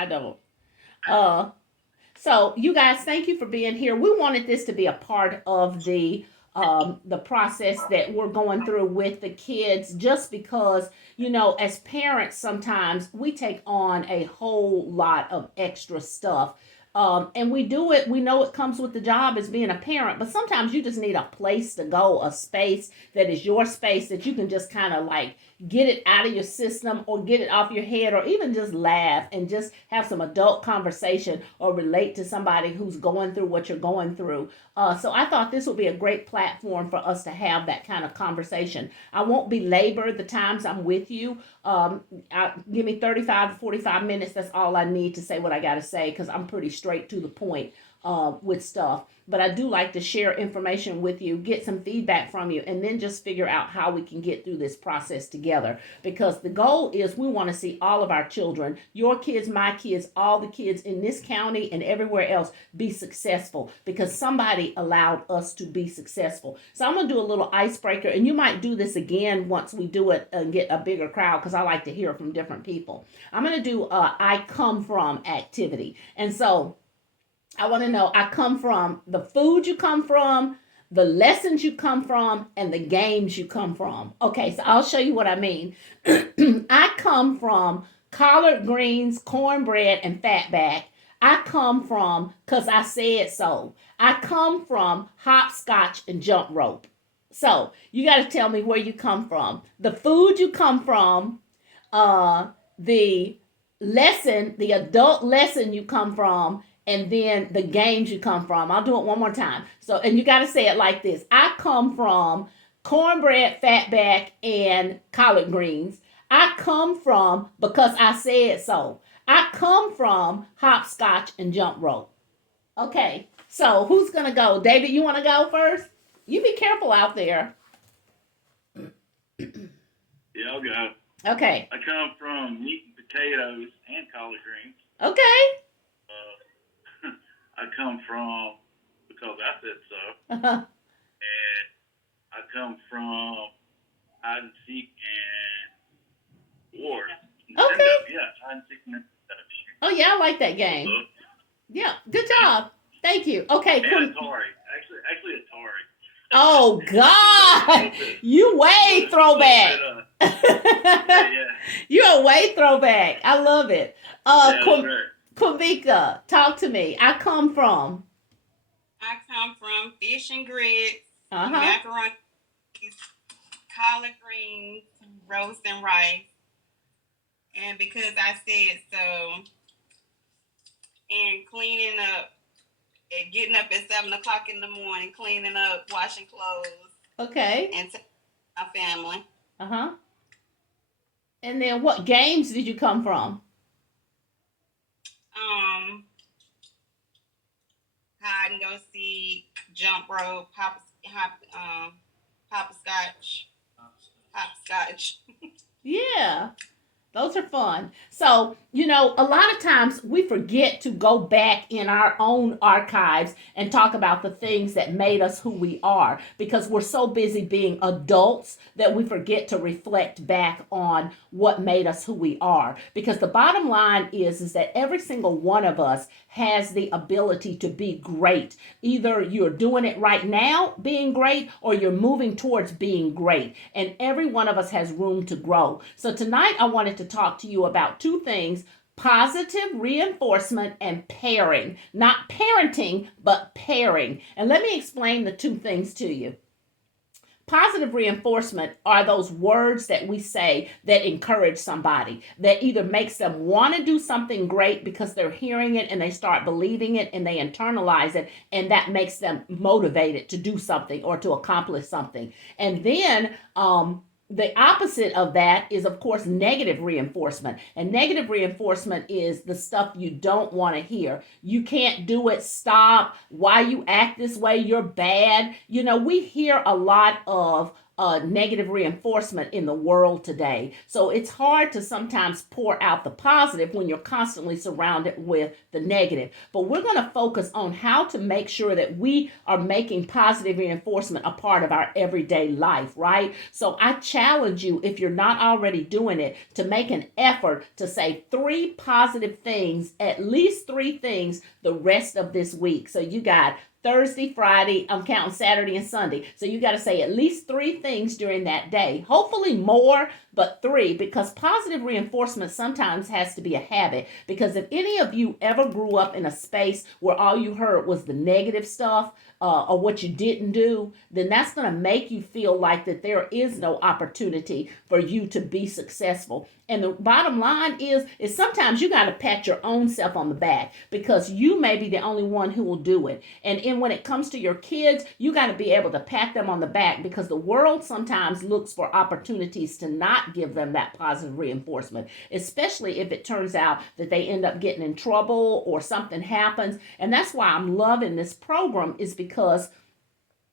I don't. Uh, so you guys, thank you for being here. We wanted this to be a part of the process that we're going through with the kids, just because as parents, sometimes we take on a whole lot of extra stuff. And we do it. We know it comes with the job as being a parent, but sometimes you just need a place to go, a space that is your space that you can just kind of like get it out of your system or get it off your head, or even just laugh and just have some adult conversation or relate to somebody who's going through what you're going through. So I thought this would be a great platform for us to have that kind of conversation. I won't belabor the times I'm with you. Give me 35 to 45 minutes. That's all I need to say what I got to say, because I'm pretty straight to the point with stuff. But I do like to share information with you, get some feedback from you, and then just figure out how we can get through this process together. Because the goal is we want to see all of our children, your kids, my kids, all the kids in this county and everywhere else be successful, because somebody allowed us to be successful. So I'm going to do a little icebreaker, and you might do this again once we do it and get a bigger crowd, because I like to hear from different people. I'm going to do a I come from activity. And so I want to know, I come from the food you come from, the lessons you come from, and the games you come from. Okay, so I'll show you what I mean. I come from collard greens, cornbread, and fatback. I come from because I said so. I come from hopscotch and jump rope. So you got to tell me where you come from. The food you come from, the lesson, the adult lesson you come from, and then the games you come from. I'll do it one more time. So, and you got to say it like this. I come from cornbread, fatback, and collard greens. I come from because I said so. I come from hopscotch and jump rope. Okay, so who's going to go? David, you want to go first? You be careful out there. Yeah, I'll go. Okay. I come from meat and potatoes and collard greens. Okay. I come from because I said so. Uh-huh. And I come from hide and seek and war. Nintendo. Okay. Yeah, hide and seek and Nintendo. Oh, yeah, I like that game. Yeah, good job. Thank you. Okay. And Atari. Actually Atari. Oh, God. You way throwback. Yeah. You're a way throwback. I love it. Yeah, that's right. Kwamika, talk to me. I come from fish and grits, uh-huh. macaroni, collard greens, roast and rice. And because I said so, and cleaning up, and getting up at 7 o'clock in the morning, cleaning up, washing clothes. Okay. And my family. Uh-huh. And then what games did you come from? Hide and go seek, jump rope, hopscotch. Yeah. Those are fun. So, a lot of times we forget to go back in our own archives and talk about the things that made us who we are, because we're so busy being adults that we forget to reflect back on what made us who we are. Because the bottom line is that every single one of us has the ability to be great. Either you're doing it right now, being great, or you're moving towards being great. And every one of us has room to grow. So tonight I wanted to talk to you about two things: positive reinforcement and pairing. Not parenting, but pairing. And let me explain the two things to you. Positive reinforcement are those words that we say that encourage somebody, that either makes them want to do something great because they're hearing it and they start believing it and they internalize it, and that makes them motivated to do something or to accomplish something. And then the opposite of that is, of course, negative reinforcement. And negative reinforcement is the stuff you don't want to hear. You can't do it. Stop. Why you act this way? You're bad. We hear a lot of negative reinforcement in the world today. So it's hard to sometimes pour out the positive when you're constantly surrounded with the negative. But we're going to focus on how to make sure that we are making positive reinforcement a part of our everyday life, right? So I challenge you, if you're not already doing it, to make an effort to say 3 positive things, at least 3 things, the rest of this week. So you got Thursday, Friday, I'm counting Saturday and Sunday. So you got to say at least 3 things during that day. Hopefully more, but 3, because positive reinforcement sometimes has to be a habit. Because if any of you ever grew up in a space where all you heard was the negative stuff, or what you didn't do, then that's going to make you feel like that there is no opportunity for you to be successful. And the bottom line is sometimes you got to pat your own self on the back, because you may be the only one who will do it. And when it comes to your kids, you got to be able to pat them on the back, because the world sometimes looks for opportunities to not give them that positive reinforcement, especially if it turns out that they end up getting in trouble or something happens. And that's why I'm loving this program, is because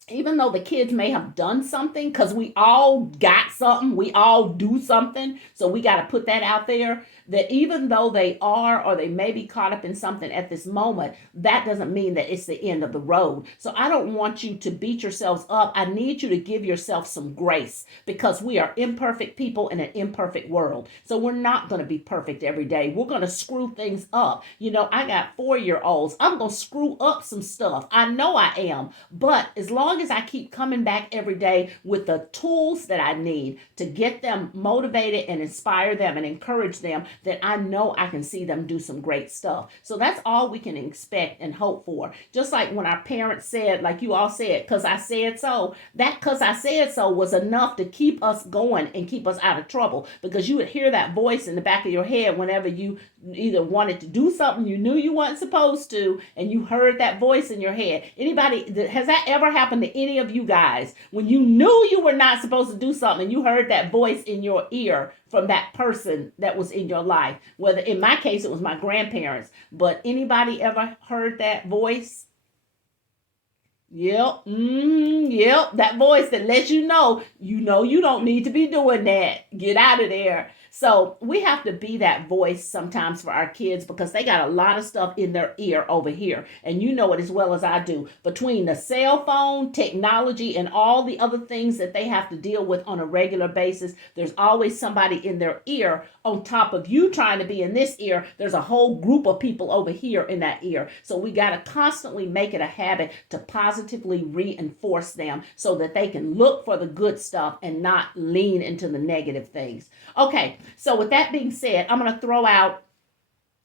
even though the kids may have done something, because we all got something, we all do something, so we got to put that out there, that even though they are, or they may be caught up in something at this moment, that doesn't mean that it's the end of the road. So I don't want you to beat yourselves up. I need you to give yourself some grace, because we are imperfect people in an imperfect world. So we're not going to be perfect every day. We're going to screw things up. You know, I got 4-year-olds. I'm going to screw up some stuff. I know I am. But as long as I keep coming back every day with the tools that I need to get them motivated and inspire them and encourage them, then I know I can see them do some great stuff. So that's all we can expect and hope for. Just like when our parents said, like you all said, because I said so, that because I said so was enough to keep us going and keep us out of trouble, because you would hear that voice in the back of your head whenever you either wanted to do something you knew you weren't supposed to, and you heard that voice in your head. Anybody, has that ever happened to any of you guys, when you knew you were not supposed to do something and you heard that voice in your ear from that person that was in your life? Whether, in my case, it was my grandparents, but anybody ever heard that voice? Yep. Yep. That voice that lets you know you don't need to be doing that. Get out of there. So we have to be that voice sometimes for our kids, because they got a lot of stuff in their ear over here. And you know it as well as I do. Between the cell phone, technology, and all the other things that they have to deal with on a regular basis, there's always somebody in their ear. On top of you trying to be in this ear, there's a whole group of people over here in that ear. So we got to constantly make it a habit to positively reinforce them, so that they can look for the good stuff and not lean into the negative things. Okay, so with that being said, I'm going to throw out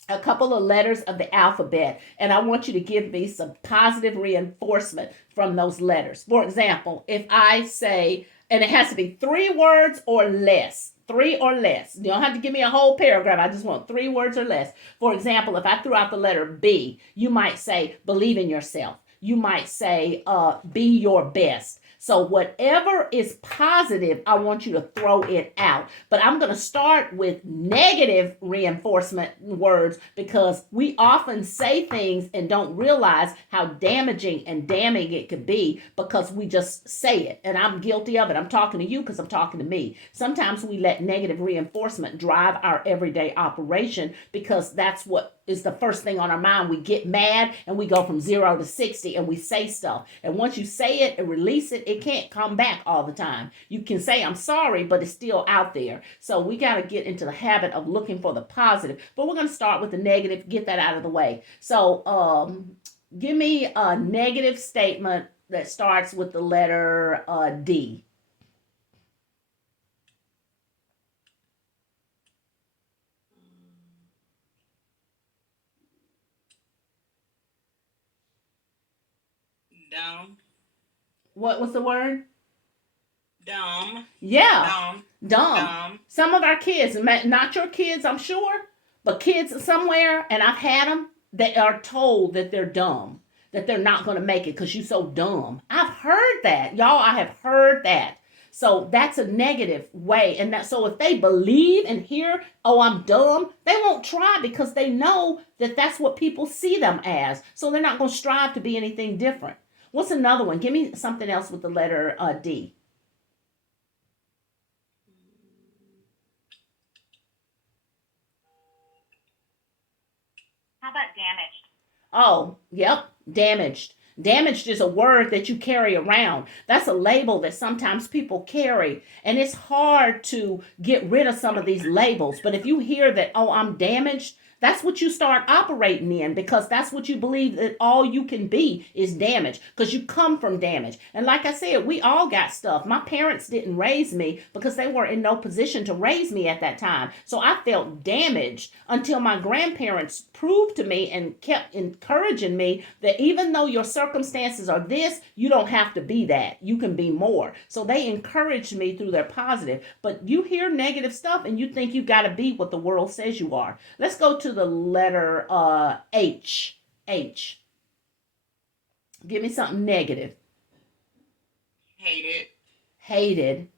a couple of letters of the alphabet, and I want you to give me some positive reinforcement from those letters. For example, if I say, and it has to be 3 words or less. 3 or less. You don't have to give me a whole paragraph. I just want 3 words or less. For example, if I threw out the letter B, you might say, believe in yourself. You might say, be your best. So whatever is positive, I want you to throw it out. But I'm going to start with negative reinforcement words, because we often say things and don't realize how damaging and damning it could be, because we just say it. And I'm guilty of it. I'm talking to you because I'm talking to me. Sometimes we let negative reinforcement drive our everyday operation, because that's what is the first thing on our mind. We get mad and we go from 0 to 60 and we say stuff. And once you say it and release it, it can't come back all the time. You can say, I'm sorry, but it's still out there. So we got to get into the habit of looking for the positive. But we're going to start with the negative, get that out of the way. So give me a negative statement that starts with the letter D. Dumb. What was the word? Dumb. Yeah. Dumb. Dumb. Some of our kids, not your kids, I'm sure, but kids somewhere, and I've had them, they are told that they're dumb, that they're not going to make it because you're so dumb. I've heard that. Y'all, I have heard that. So that's a negative way. And that, so if they believe and hear, oh, I'm dumb, they won't try, because they know that that's what people see them as. So they're not going to strive to be anything different. What's another one? Give me something else with the letter D. damaged. Oh, yep, damaged. Damaged is a word that you carry around. That's a label that sometimes people carry. And it's hard to get rid of some of these labels. But if you hear that, oh, I'm damaged, that's what you start operating in, because that's what you believe that all you can be is damage, because you come from damage. And like I said, we all got stuff. My parents didn't raise me because they were in no position to raise me at that time. So I felt damaged until my grandparents proved to me and kept encouraging me that even though your circumstances are this, you don't have to be that. You can be more. So they encouraged me through their positive. But you hear negative stuff and you think you got to be what the world says you are. Let's go to the letter H. H. Give me something negative. Hated. Hated.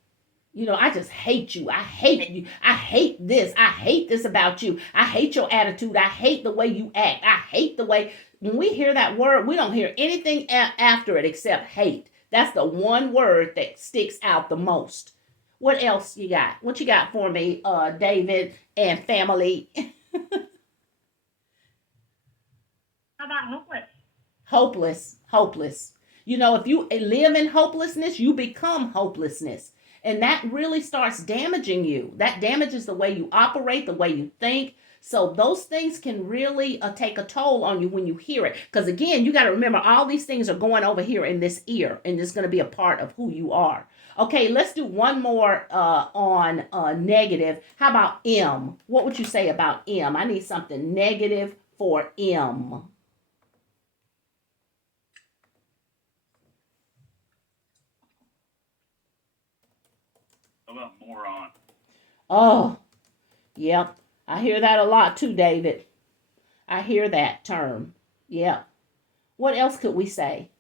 You know, I just hate you. I hate you. I hate this. I hate this about you. I hate your attitude. I hate the way you act. I hate the way. When we hear that word, we don't hear anything after it except hate. That's the one word that sticks out the most. What else you got? What you got for me, David and family? How about hopeless? Hopeless. Hopeless. You know, if you live in hopelessness, you become hopelessness. And that really starts damaging you. That damages the way you operate, the way you think. So those things can really take a toll on you when you hear it. Because again, you got to remember all these things are going over here in this ear, and it's going to be a part of who you are. Okay, let's do one more on negative. How about M? What would you say about M? I need something negative for M. How about moron? Oh, yep. I hear that a lot too, David. I hear that term. Yep. What else could we say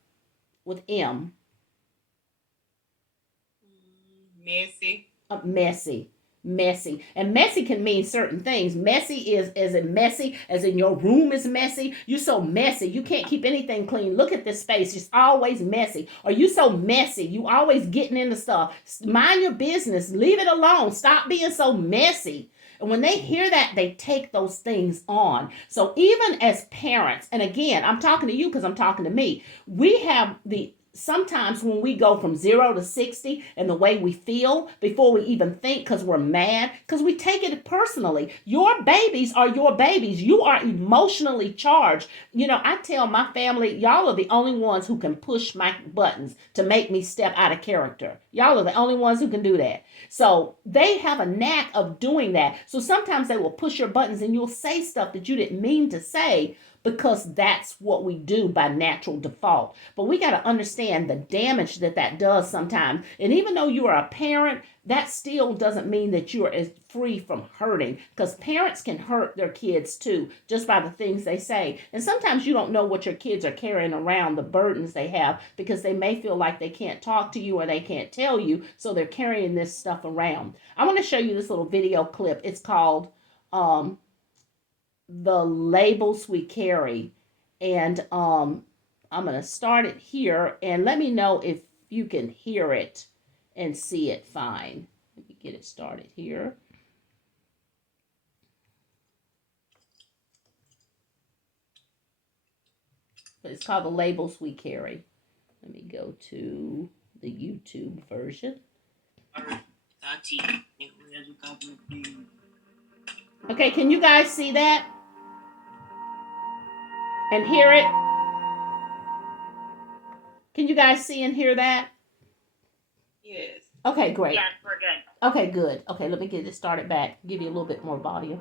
with M? Messy. Messy. Messy. And messy can mean certain things. Messy is as in messy, as in your room is messy. You so messy. You can't keep anything clean. Look at this space. It's always messy. Or you so messy. You always getting into stuff. Mind your business. Leave it alone. Stop being so messy. And when they hear that, they take those things on. So even as parents, and again, I'm talking to you because I'm talking to me, we have the sometimes when we go from 0 to 60 and the way we feel before we even think, because we're mad, because we take it personally. Your babies are your babies. You are emotionally charged. You know, I tell my family, y'all are the only ones who can push my buttons to make me step out of character. Y'all are the only ones who can do that. So they have a knack of doing that. So sometimes they will push your buttons and you'll say stuff that you didn't mean to say, because that's what we do by natural default. But we got to understand the damage that that does sometimes. And even though you are a parent, that still doesn't mean that you are as free from hurting, because parents can hurt their kids too, just by the things they say. And sometimes you don't know what your kids are carrying around, the burdens they have, because they may feel like they can't talk to you or they can't tell you, so they're carrying this stuff around. I want to show you this little video clip. It's called The Labels We Carry. And I'm going to start it here, and let me know if you can hear it and see it fine. Let me get it started here. But it's called The Labels We Carry. Let me go to the YouTube version. Okay, can you guys see that? And hear it? Can you guys see and hear that? Yes. Okay, great. Yes, we're good. Okay, good. Okay, let me get it started back. Give you a little bit more volume.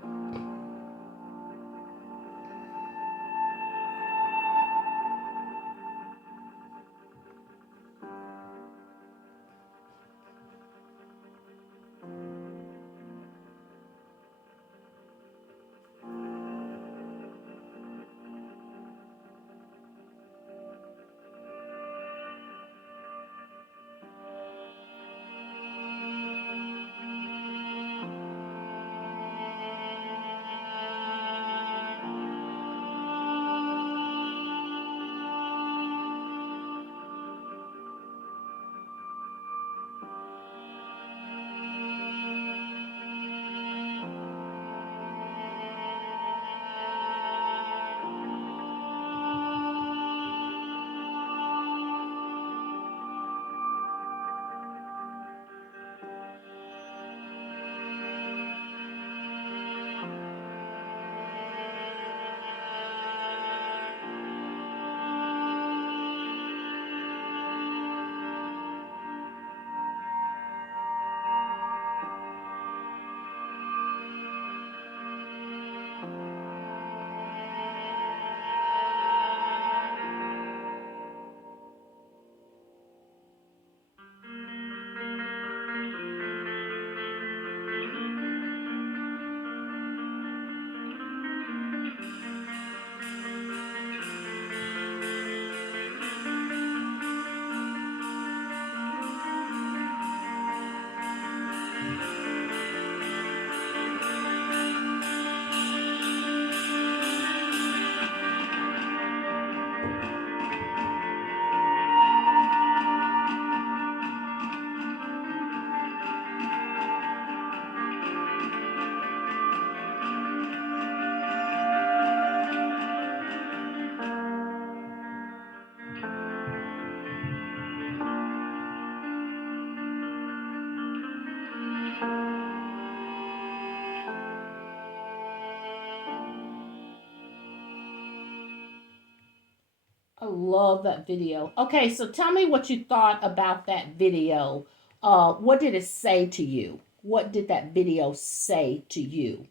love that video. Okay, so tell me what you thought about that video. What did it say to you? What did that video say to you?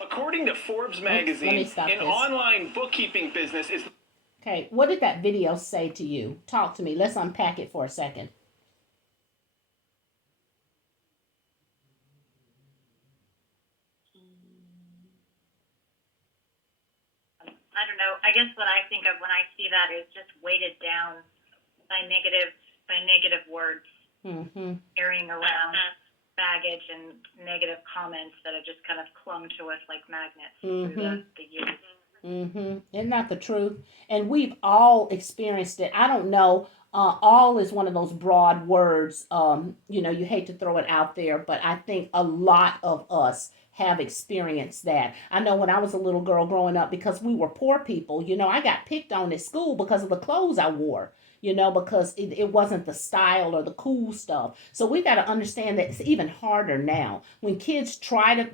According to Forbes Let me magazine, stop an this. online bookkeeping business is. Okay, what did that video say to you? Talk to me. Let's unpack it for a second. I don't know. I guess what I think of when I see that is just weighted down by negative words, Mm-hmm. carrying around baggage and negative comments that have just kind of clung to us like magnets through the years. Mm-hmm. Isn't that the truth? And we've all experienced it. I don't know. All is one of those broad words. You hate to throw it out there, but I think a lot of us have experienced that. I know when I was a little girl growing up, because we were poor people, I got picked on at school because of the clothes I wore. Because it wasn't the style or the cool stuff. So we got to understand that it's even harder now. When kids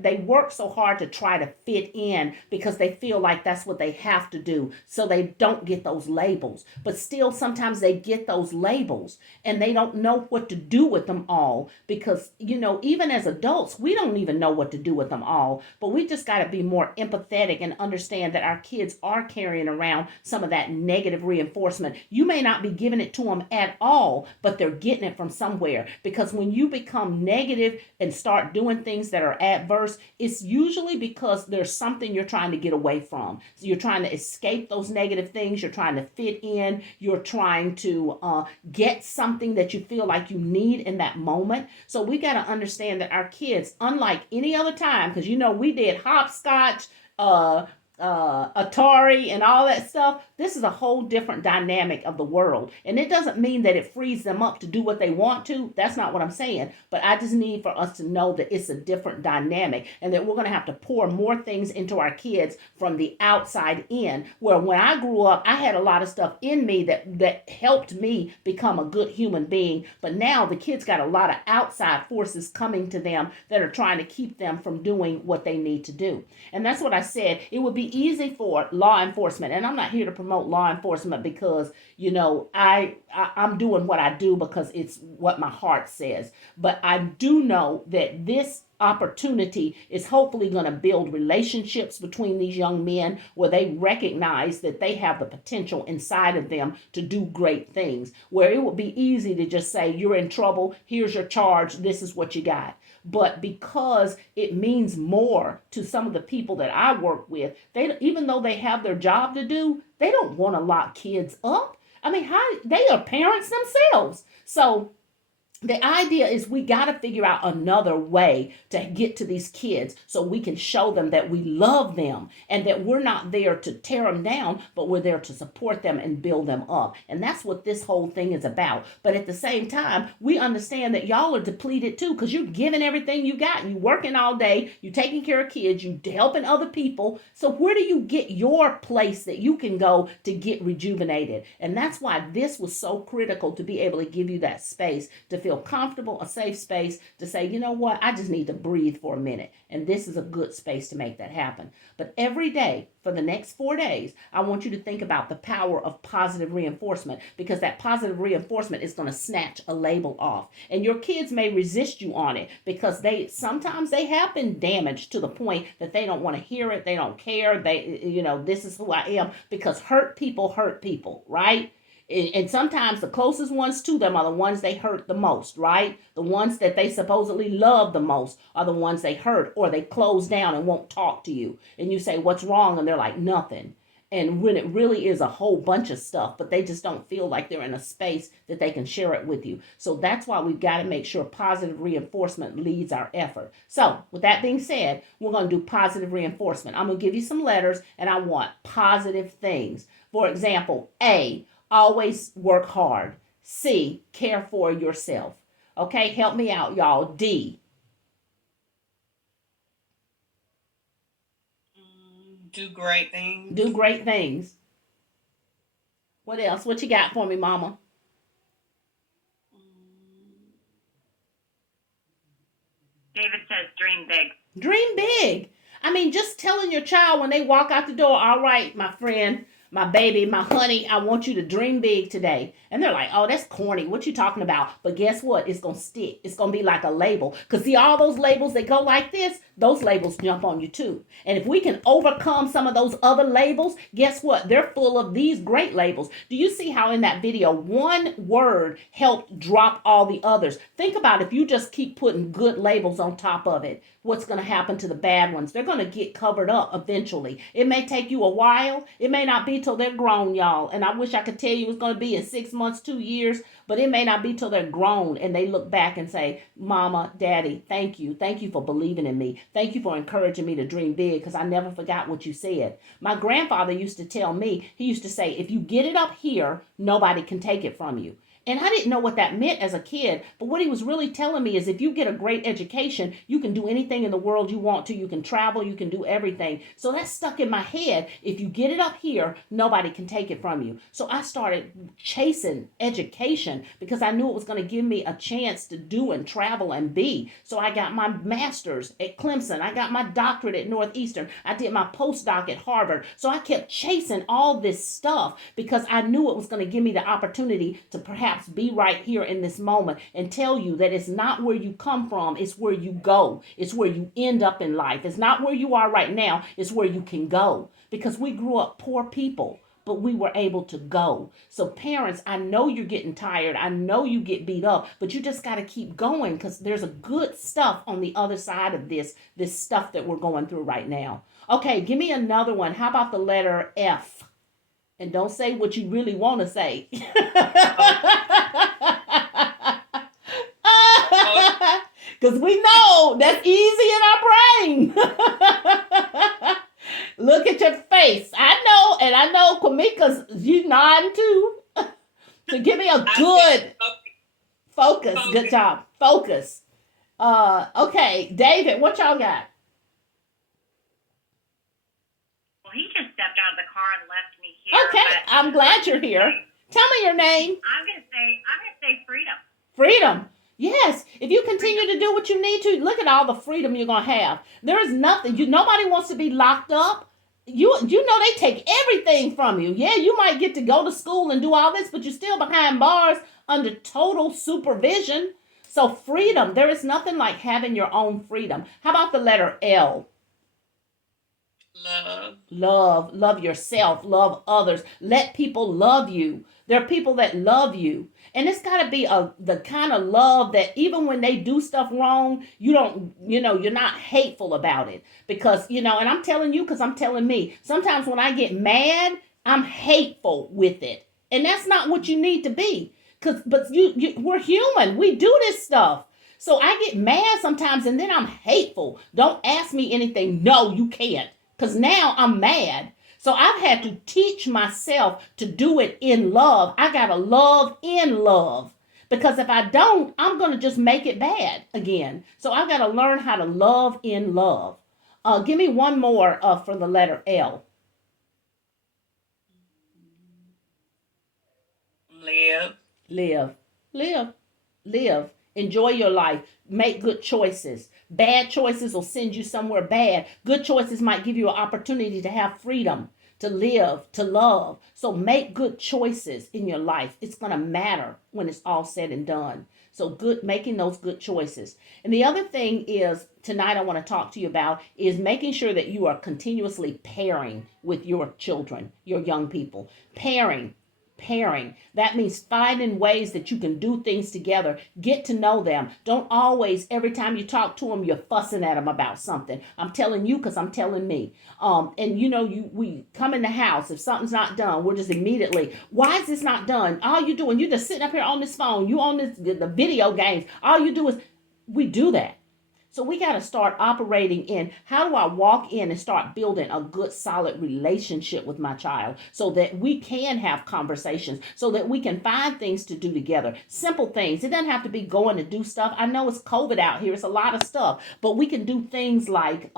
they work so hard to try to fit in because they feel like that's what they have to do. So they don't get those labels. But still, sometimes they get those labels and they don't know what to do with them all because, even as adults, we don't even know what to do with them all. But we just got to be more empathetic and understand that our kids are carrying around some of that negative reinforcement. You may not be giving it to them at all, but they're getting it from somewhere. Because when you become negative and start doing things that are adverse, it's usually because there's something you're trying to get away from. So you're trying to escape those negative things. You're trying to fit in. You're trying to get something that you feel like you need in that moment. So we got to understand that our kids, unlike any other time, because we did hopscotch, Atari and all that stuff. This is a whole different dynamic of the world. And it doesn't mean that it frees them up to do what they want to. That's not what I'm saying. But I just need for us to know that it's a different dynamic and that we're going to have to pour more things into our kids from the outside in. Where when I grew up, I had a lot of stuff in me that helped me become a good human being. But now the kids got a lot of outside forces coming to them that are trying to keep them from doing what they need to do. And that's what I said. It would be easy for law enforcement, and I'm not here to promote law enforcement because I'm doing what I do because it's what my heart says. But I do know that this opportunity is hopefully going to build relationships between these young men where they recognize that they have the potential inside of them to do great things, where it would be easy to just say, you're in trouble, here's your charge, this is what you got. But because it means more to some of the people that I work with, even though they have their job to do, they don't want to lock kids up. I mean, they are parents themselves. So the idea is we got to figure out another way to get to these kids so we can show them that we love them and that we're not there to tear them down, but we're there to support them and build them up. And that's what this whole thing is about. But at the same time, we understand that y'all are depleted too because you're giving everything you got. You're working all day. You're taking care of kids. You're helping other people. So where do you get your place that you can go to get rejuvenated? And that's why this was so critical to be able to give you that space to feel comfortable, a safe space to say, you know what, I just need to breathe for a minute. And this is a good space to make that happen. But every day for the next 4 days, I want you to think about the power of positive reinforcement because that positive reinforcement is going to snatch a label off. And your kids may resist you on it because sometimes they have been damaged to the point that they don't want to hear it. They don't care. This is who I am because hurt people, right? And sometimes the closest ones to them are the ones they hurt the most, right? The ones that they supposedly love the most are the ones they hurt or they close down and won't talk to you. And you say, what's wrong? And they're like, nothing. And when it really is a whole bunch of stuff, but they just don't feel like they're in a space that they can share it with you. So that's why we've got to make sure positive reinforcement leads our effort. So with that being said, we're going to do positive reinforcement. I'm going to give you some letters and I want positive things. For example, A, always work hard. C, care for yourself. Okay, help me out, y'all. D. Do great things. Do great things. What else? What you got for me, Mama? David says, dream big. Dream big. I mean, just telling your child when they walk out the door, all right, my friend, my baby, my honey, I want you to dream big today. And they're like, oh, that's corny. What you talking about? But guess what? It's going to stick. It's going to be like a label. Because see, all those labels that go like this, those labels jump on you too. And if we can overcome some of those other labels, guess what? They're full of these great labels. Do you see how in that video, one word helped drop all the others? Think about if you just keep putting good labels on top of it, what's going to happen to the bad ones? They're going to get covered up eventually. It may take you a while. It may not be till they're grown, y'all. And I wish I could tell you it's going to be in 6 months, 2 years, but it may not be till they're grown and they look back and say, Mama, Daddy, thank you. Thank you for believing in me. Thank you for encouraging me to dream big, because I never forgot what you said. My grandfather used to tell me, he used to say, if you get it up here, nobody can take it from you. And I didn't know what that meant as a kid, but what he was really telling me is if you get a great education, you can do anything in the world you want to. You can travel, you can do everything. So that stuck in my head. If you get it up here, nobody can take it from you. So I started chasing education because I knew it was going to give me a chance to do and travel and be. So I got my master's at Clemson. I got my doctorate at Northeastern. I did my postdoc at Harvard. So I kept chasing all this stuff because I knew it was going to give me the opportunity to perhaps be right here in this moment and tell you that it's not where you come from, it's where you go. It's where you end up in life. It's not where you are right now, it's where you can go. Because we grew up poor people, but we were able to go. So parents, I know you're getting tired. I know you get beat up, but you just got to keep going because there's a good stuff on the other side of this stuff that we're going through right now. Okay, give me another one. How about the letter F? And don't say what you really want to say. Because we know that's easy in our brain. Look at your face. I know, and I know Kamika's, you nodding too. So give me a good focus. Good job. Focus. Okay, David, what y'all got? Well, he just stepped out of the car and left me here. Okay, I'm glad you're here. Tell me your name. I'm gonna say freedom. Freedom. Yes. If you continue to do what you need to, look at all the freedom you're gonna have. There is nothing. Nobody wants to be locked up. You know they take everything from you. Yeah, you might get to go to school and do all this, but you're still behind bars under total supervision. So freedom. There is nothing like having your own freedom. How about the letter L? Love yourself, love others. Let people love you. There are people that love you. And it's got to be the kind of love that even when they do stuff wrong, you're not hateful about it. Because, and I'm telling you because I'm telling me, sometimes when I get mad, I'm hateful with it. And that's not what you need to be. But we're human. We do this stuff. So I get mad sometimes and then I'm hateful. Don't ask me anything. No, you can't. Because now I'm mad. So I've had to teach myself to do it in love. I got to love in love. Because if I don't, I'm going to just make it bad again. So I've got to learn how to love in love. Give me one more for the letter L. Live. Enjoy your life. Make good choices. Bad choices will send you somewhere bad. Good choices might give you an opportunity to have freedom, to live, to love. So make good choices in your life. It's going to matter when it's all said and done. So making those good choices. And the other thing is, tonight I want to talk to you about is making sure that you are continuously pairing with your children, your young people. Pairing. That means finding ways that you can do things together. Get to know them. Don't always, every time you talk to them, you're fussing at them about something. I'm telling you because I'm telling me. We come in the house. If something's not done, we're just immediately, why is this not done? All you doing, you're just sitting up here on this phone. You on the video games. All you do is, we do that. So we got to start operating in, how do I walk in and start building a good, solid relationship with my child so that we can have conversations, so that we can find things to do together. Simple things. It doesn't have to be going to do stuff. I know it's COVID out here. It's a lot of stuff. But we can do things like,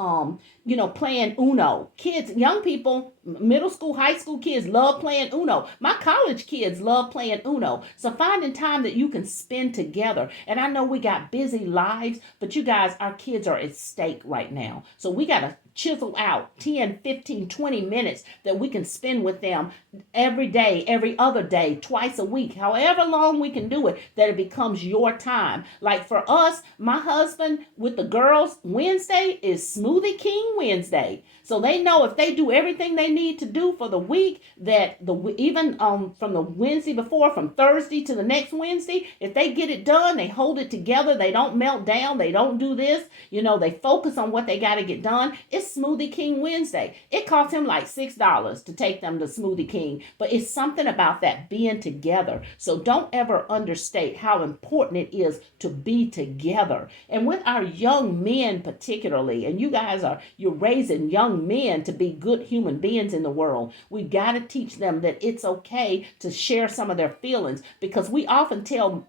playing Uno. Kids, young people, middle school, high school kids love playing Uno. My college kids love playing Uno. So finding time that you can spend together. And I know we got busy lives, but you guys, our kids are at stake right now. So we got to chisel out 10, 15, 20 minutes that we can spend with them every day, every other day, twice a week, however long we can do it, that it becomes your time. Like for us, my husband with the girls, Wednesday is Smoothie King Wednesday. So they know if they do everything they need to do for the week, that even from the Wednesday before, from Thursday to the next Wednesday, if they get it done, they hold it together, they don't melt down, they don't do this, they focus on what they got to get done. It's Smoothie King Wednesday. It costs him like $6 to take them to Smoothie King, but it's something about that being together. So don't ever understate how important it is to be together. And with our young men particularly, and you guys you're raising young men to be good human beings in the world, we got to teach them that it's okay to share some of their feelings, because we often tell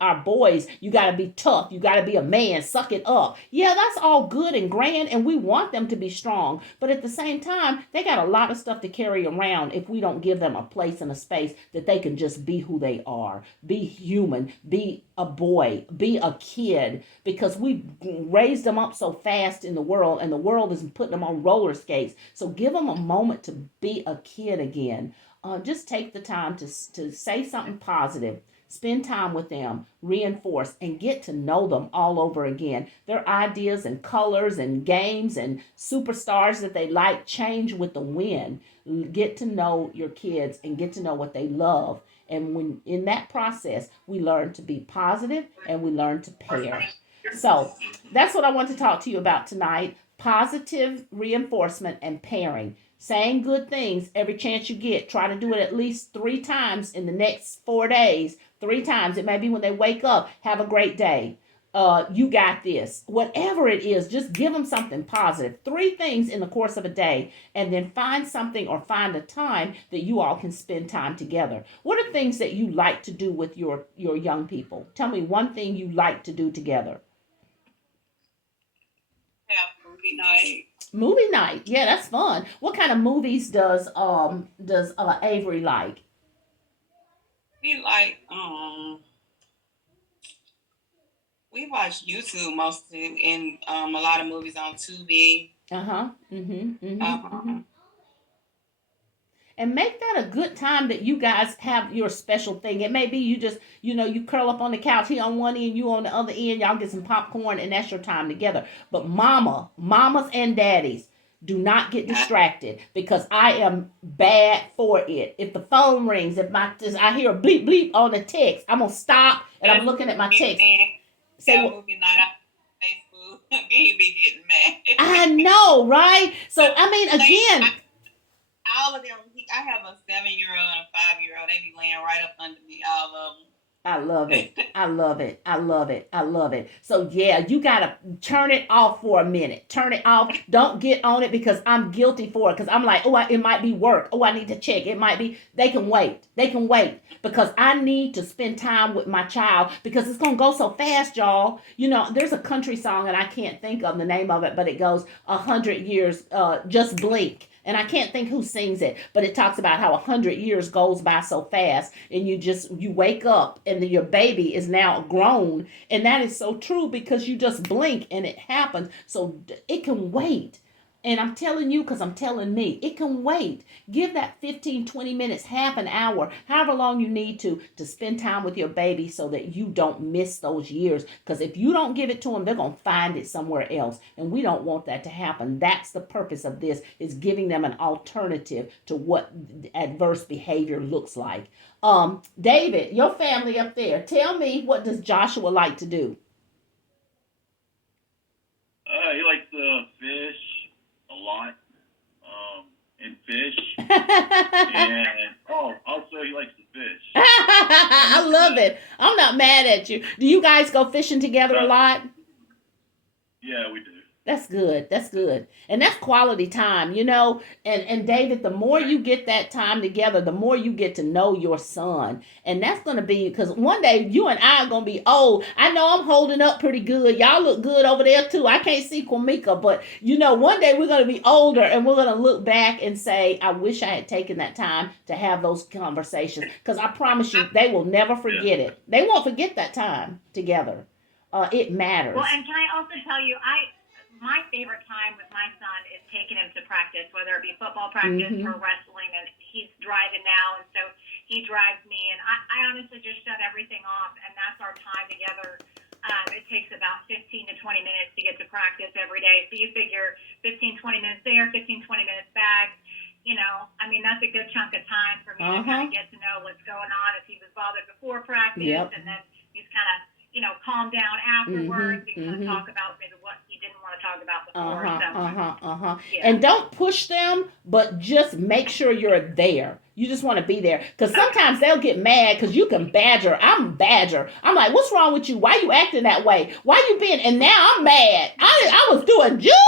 our boys, you got to be tough, you got to be a man, suck it up. Yeah, that's all good and grand, and we want them to be strong, but at the same time, they got a lot of stuff to carry around if we don't give them a place and a space that they can just be who they are, be human, be a boy, be a kid, because we raised them up so fast in the world, and the world is putting them on roller skates. So give them a moment to be a kid again. Just take the time to say something positive. Spend time with them, reinforce, and get to know them all over again. Their ideas and colors and games and superstars that they like change with the wind. Get to know your kids and get to know what they love. And when in that process, we learn to be positive and we learn to pair. So that's what I want to talk to you about tonight. Positive reinforcement and pairing. Saying good things every chance you get. Try to do it at least 3 times in the next 4 days. 3 times. It may be when they wake up. Have a great day. You got this. Whatever it is, just give them something positive. 3 things in the course of a day, and then find something or find a time that you all can spend time together. What are things that you like to do with your young people? Tell me one thing you like to do together. Have movie night. Movie night. Yeah, that's fun. What kind of movies does Avery like? We like we watch YouTube mostly, and a lot of movies on Tubi. And make that a good time that you guys have your special thing. It may be you just, you curl up on the couch, he on one end, you on the other end, y'all get some popcorn, and that's your time together. But mamas and daddies, do not get distracted, because I am bad for it. If the phone rings, if I hear a bleep bleep on the text, I'm gonna stop and I'm looking at my text. Say movie night on Facebook. He be getting mad. I know, right? So I mean, again, all of them. I have a 7-year-old and a 5-year-old. They be laying right up under me. All of them. I love it. I love it. I love it. I love it. So yeah, you gotta turn it off for a minute. Turn it off. Don't get on it, because I'm guilty for it. Because I'm like, it might be work. I need to check. It might be. They can wait. Because I need to spend time with my child, because it's gonna go so fast, y'all. There's a country song, and I can't think of the name of it, but it goes 100 years. Just blink. And I can't think who sings it, but it talks about how 100 years goes by so fast, and you wake up and your baby is now grown. And that is so true, because you just blink and it happens. So it can wait. And I'm telling you, because I'm telling me, it can wait. Give that 15, 20 minutes, half an hour, however long you need to spend time with your baby, so that you don't miss those years. Because if you don't give it to them, they're going to find it somewhere else. And we don't want that to happen. That's the purpose of this, is giving them an alternative to what adverse behavior looks like. David, your family up there, tell me, what does Joshua like to do? He likes to fish a lot, and fish. And also he likes to fish. I love it. I'm not mad at you. Do you guys go fishing together a lot? Yeah, we do. That's good. That's good. And that's quality time, And David, the more you get that time together, the more you get to know your son. And that's going to be, because one day you and I are going to be old. I know I'm holding up pretty good. Y'all look good over there too. I can't see Kwamika, but one day we're going to be older, and we're going to look back and say, I wish I had taken that time to have those conversations. Because I promise you, they will never forget it. They won't forget that time together. It matters. Well, and can I also tell you, my favorite time with my son is taking him to practice, whether it be football practice or wrestling. And he's driving now, and so he drives me. And I honestly just shut everything off, and that's our time together. It takes about 15 to 20 minutes to get to practice every day. So you figure 15, 20 minutes there, 15, 20 minutes back. You know, I mean, that's a good chunk of time for me to kind of get to know what's going on. If he was bothered before practice, and then he's kind of, calm down afterwards and kind of talk about maybe what he didn't want to talk about before. Yeah. And don't push them, but just make sure you're there. You just want to be there. Because sometimes they'll get mad because you can badger. I'm badger. I'm like, what's wrong with you? Why you acting that way? Why you being? And now I'm mad. I was doing just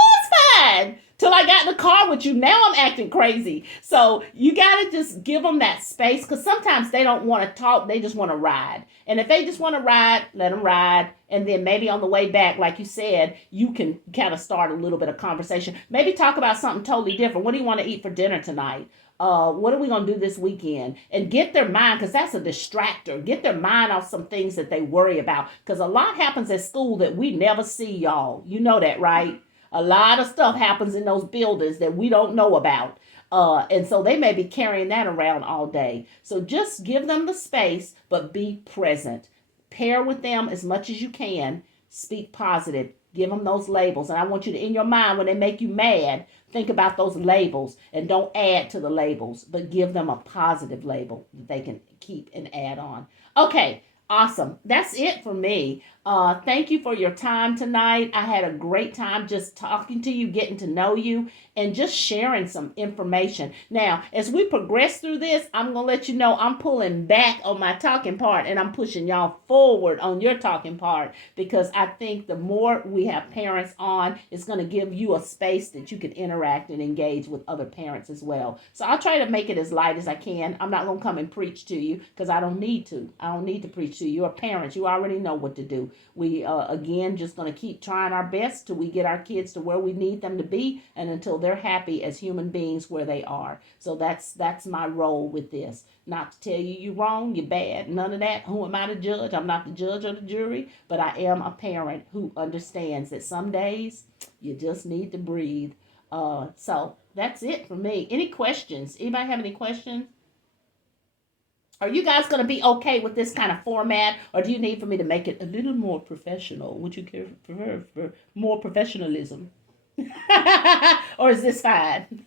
fine till I got in the car with you. Now I'm acting crazy. So you got to just give them that space, because sometimes they don't want to talk. They just want to ride. And if they just want to ride, let them ride. And then maybe on the way back, like you said, you can kind of start a little bit of conversation. Maybe talk about something totally different. What do you want to eat for dinner tonight? What are we going to do this weekend? And get their mind, because that's a distractor. Get their mind off some things that they worry about. Because a lot happens at school that we never see, y'all. You know that, right? A lot of stuff happens in those buildings that we don't know about. And so they may be carrying that around all day. So just give them the space, but be present. Pair with them as much as you can. Speak positive. Give them those labels. And I want you to, in your mind, when they make you mad, think about those labels and don't add to the labels, but give them a positive label that they can keep and add on. Okay. Awesome. That's it for me. Thank you for your time tonight. I had a great time just talking to you, getting to know you, and just sharing some information. Now, as we progress through this, I'm going to let you know I'm pulling back on my talking part, and I'm pushing y'all forward on your talking part, because I think the more we have parents on, it's going to give you a space that you can interact and engage with other parents as well. So I'll try to make it as light as I can. I'm not going to come and preach to you, because I don't need to. I don't need to preach to you. You're parents. You already know what to do. We, again, just going to keep trying our best till we get our kids to where we need them to be, and until they're happy as human beings where they are. So that's my role with this. Not to tell you you're wrong, you're bad, none of that. Who am I to judge? I'm not the judge or the jury, but I am a parent who understands that some days you just need to breathe. So that's it for me. Any questions? Anybody have any questions? Are you guys going to be okay with this kind of format, or do you need for me to make it a little more professional? Would you care for more professionalism? Or is this fine?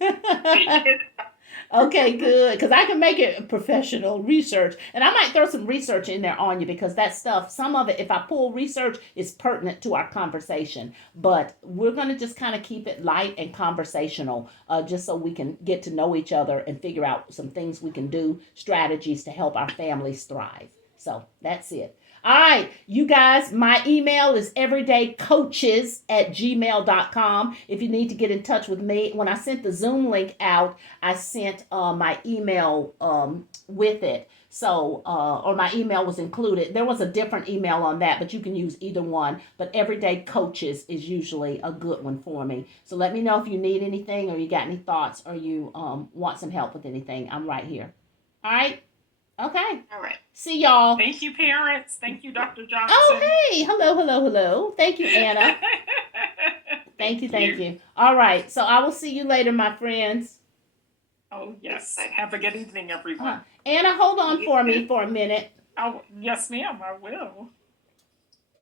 Okay, good. Because I can make it professional research. And I might throw some research in there on you, because that stuff, some of it, if I pull research, is pertinent to our conversation. But we're going to just kind of keep it light and conversational, just so we can get to know each other and figure out some things we can do, strategies to help our families thrive. So that's it. All right, you guys, my email is everydaycoaches@gmail.com. If you need to get in touch with me, when I sent the Zoom link out, I sent my email with it. So, or my email was included. There was a different email on that, but you can use either one. But Everyday Coaches is usually a good one for me. So let me know if you need anything, or you got any thoughts, or you want some help with anything. I'm right here. All right. Okay. All right. See y'all. Thank you, parents. Thank you, Dr. Johnson. Oh, hey. Hello. Thank you, Anna. Thank you. All right. So I will see you later, my friends. Oh, yes. Have a good evening, everyone. Anna, hold on for me for a minute. Oh, yes, ma'am, I will.